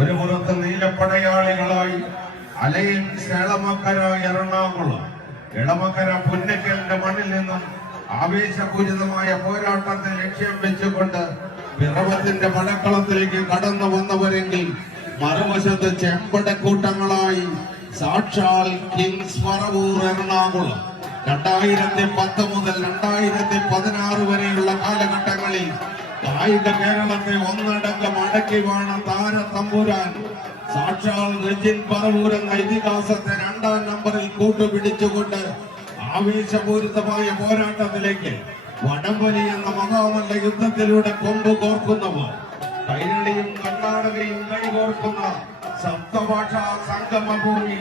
ഒരു പുറത്ത് നീലപ്പടയാളികളായി അലയൻസ് എളമക്കര എറണാകുളം, എളമക്കര പുന്നക്കലിന്റെ മണ്ണിൽ നിന്നും ആവേശപൂരിതമായ പോരാട്ടത്തെ ലക്ഷ്യം വെച്ചുകൊണ്ട് പിറവത്തിന്റെ പടക്കളത്തിലേക്ക് കടന്നു വന്നവരെങ്കിൽ മറുവശത്ത് ചെമ്പടക്കൂട്ടങ്ങളായി സാക്ഷാൽ കിങ്സ് പറവൂർ എറണാകുളം 2010 മുതൽ 2016 വരെയുള്ള കാലഘട്ടങ്ങളിൽ കായിക കേരളത്തെ ഒന്നടങ്കം അടക്കി വാണ താരതമ്പുരാൻ സാക്ഷാൽ രജിൻ പറവൂർ എന്ന ഇതിഹാസത്തെ 2ാം നമ്പറിൽ കൂട്ടുപിടിച്ചുകൊണ്ട് ആവേശപൂരിതമായ പോരാട്ടത്തിലേക്ക് വടംവലി എന്ന മഹാമല്ല യുദ്ധത്തിലൂടെ കൊമ്പ് കോർക്കുന്നവർ, കൈരളിയും കർണാടകയും കൈകോർക്കുന്ന സപ്തഭാഷാ സംഗമഭൂമി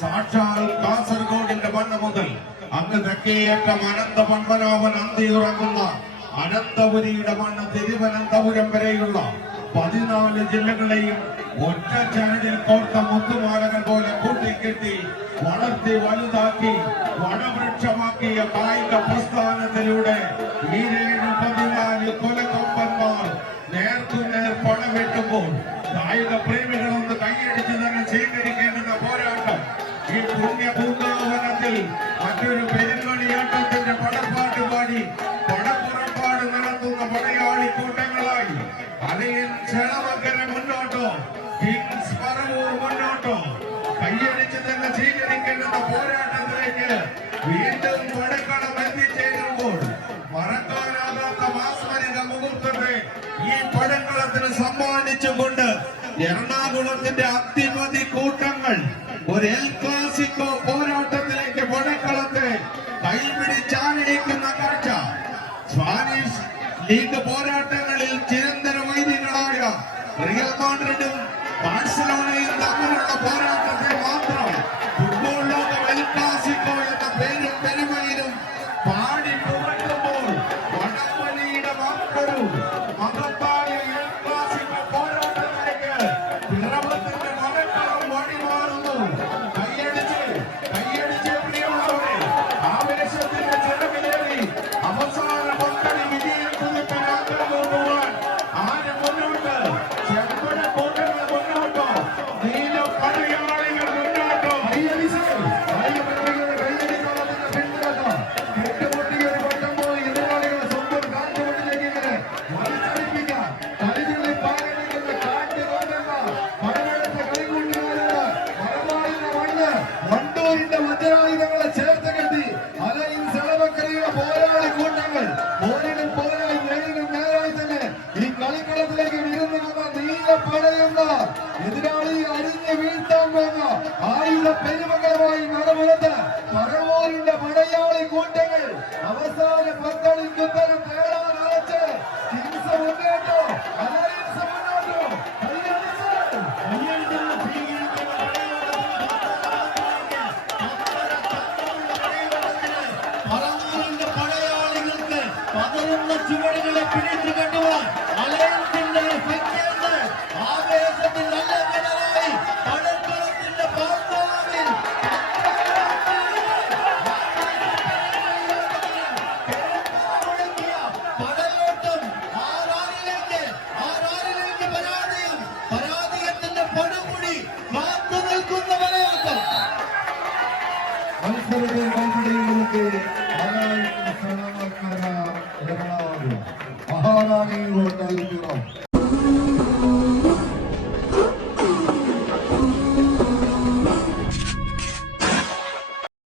സാക്ഷാൽ കാസർഗോഡിന്റെ മണ്ണ് മുതൽ അങ്ങ് തെക്കേയറ്റം അനന്ത പത്മനാഭൻ അന്തിയുറങ്ങുന്ന അനന്തപുരിയുടെ മണ്ണ് തിരുവനന്തപുരം വരെയുള്ള 14 ജില്ലകളെയും ഒറ്റ ചരടിൽ കോർത്ത മുത്തുമാലകൾ പോലെ കൂട്ടിക്കെട്ടി വളർത്തി വലുതാക്കി വനവൃക്ഷമാക്കിയ കായിക പ്രസ്ഥാനത്തിലൂടെ 14 കൊലക്കൊമ്പന്മാർ നേർക്കുനേർ പടവെട്ടുമ്പോൾ കായിക പ്രേമികളൊന്ന് കൈയടിച്ച് തന്നെ സ്വീകരിക്കേണ്ടുന്ന പോരാട്ടം ഈ പുണ്യ പൂങ്കാവനത്തിൽ മറ്റൊരു പെരുമണിയാട്ടത്തിന്റെ പടപ്പാട്ട് പാടി പടപ്പുറപ്പാട് നടത്തുന്ന പടയാളി കൂട്ടങ്ങളായി അലയൻസ് എളമക്കര മുന്നോട്ടോ കിങ്സ് പറവൂർ മുന്നോട്ടോ കൈയടിച്ച് തന്നെ സ്വീകരിക്കേണ്ടുന്ന പോരാട്ടത്തിലേക്ക് വീണ്ടും പടക്കളം എത്തിച്ചേരുമ്പോൾ മറക്കാനാകാത്ത മാസ്മരിക മുഹൂർത്തത്തെ ഈ പടക്കളത്തിന് സമ്മാനിച്ചുകൊണ്ട് എറണാകുളത്തിന്റെ അത്തിമതി കൂട്ടങ്ങൾ ഒരു എൽ ക്ലാസിക്കോ പോരാട്ടത്തിലേക്ക് പടക്കളത്തെ കൈപിടിച്ചാനയിക്കുന്ന കാഴ്ച സ്പാനിഷ് ലീഗ് പോരാട്ടങ്ങളിൽ ചിരന്തര വൈദ്യങ്ങളായ റിയൽ മാഡ്രിഡും ബാഴ്സലോണയും തമ്മിലുള്ള പോരാട്ടത്തെ മാത്രം ഫുട്ബോൾ ലോകം എൽ ക്ലാസിക്കോ എന്ന പേരും പെരുമയിലും പാടി പുകട്ടുമ്പോൾ വടംവലിയുടെ മറ്റൊരു മഹത്തായ എൽ ക്ലാസിക്കോ പോരാട്ടത്തിലേക്ക് പിറവത്തിന്റെ മകക്കളം വഴിമാറുന്നു. കൈയടിച്ച് പ്രിയമുള്ളവരെ ആവേശത്തിന്റെ ചെലവിലേറി അവസാന പന്തളി വിജയക്കുതിപ്പിനാക്കാൻ പോകുവാൻ ആര് മുന്നോട്ട്? ചെമ്പട കൂട്ടങ്ങൾ മുന്നോട്ടോ? നീല പടയാളികൾ മുന്നോട്ടോ? വണ്ടൂരിന്റെ മധ്യരായുധങ്ങളെ ചേർത്ത് കെട്ടി അലയൻസ് എളമക്കരയുടെ പോരാളി കൂട്ടങ്ങൾ പോരിനും പോരാളി നേരിനും നേരായി തന്നെ ഈ കളിക്കളത്തിലേക്ക് വിരുന്നു വന്ന നീല പടയുന്ന എതിരാളിയെ അരിഞ്ഞ് വീഴ്ത്താൻ പോകുന്ന ആയുധ പെരുമകരമായി നടമുറത്ത് പറവൂരിന്റെ പടയാളി കൂട്ടങ്ങൾ അവസാന പത്തളിക്ക് ഉത്തരം തേടാൻ അടച്ച് കിങ്സ് മുന്നേറ്റോ അലയൻസ് മുന്നോട്ടോ പറവൂരിന്റെ പടയാളികൾക്ക് പതറുന്ന ചുവടുകളെ പിടിച്ചു കണ്ടുവാൻ അലയൻസിന്റെ ആവേശത്തിൽ നല്ല കടലായി പടക്കളത്തിന്റെ പാർത്താവിൽ പടയോട്ടം ആറാറിലേക്ക് പരാജയത്തിന്റെ പടുമുടി കാത്തു നിൽക്കുന്ന പടയോട്ടം മത്സരത്തിൽ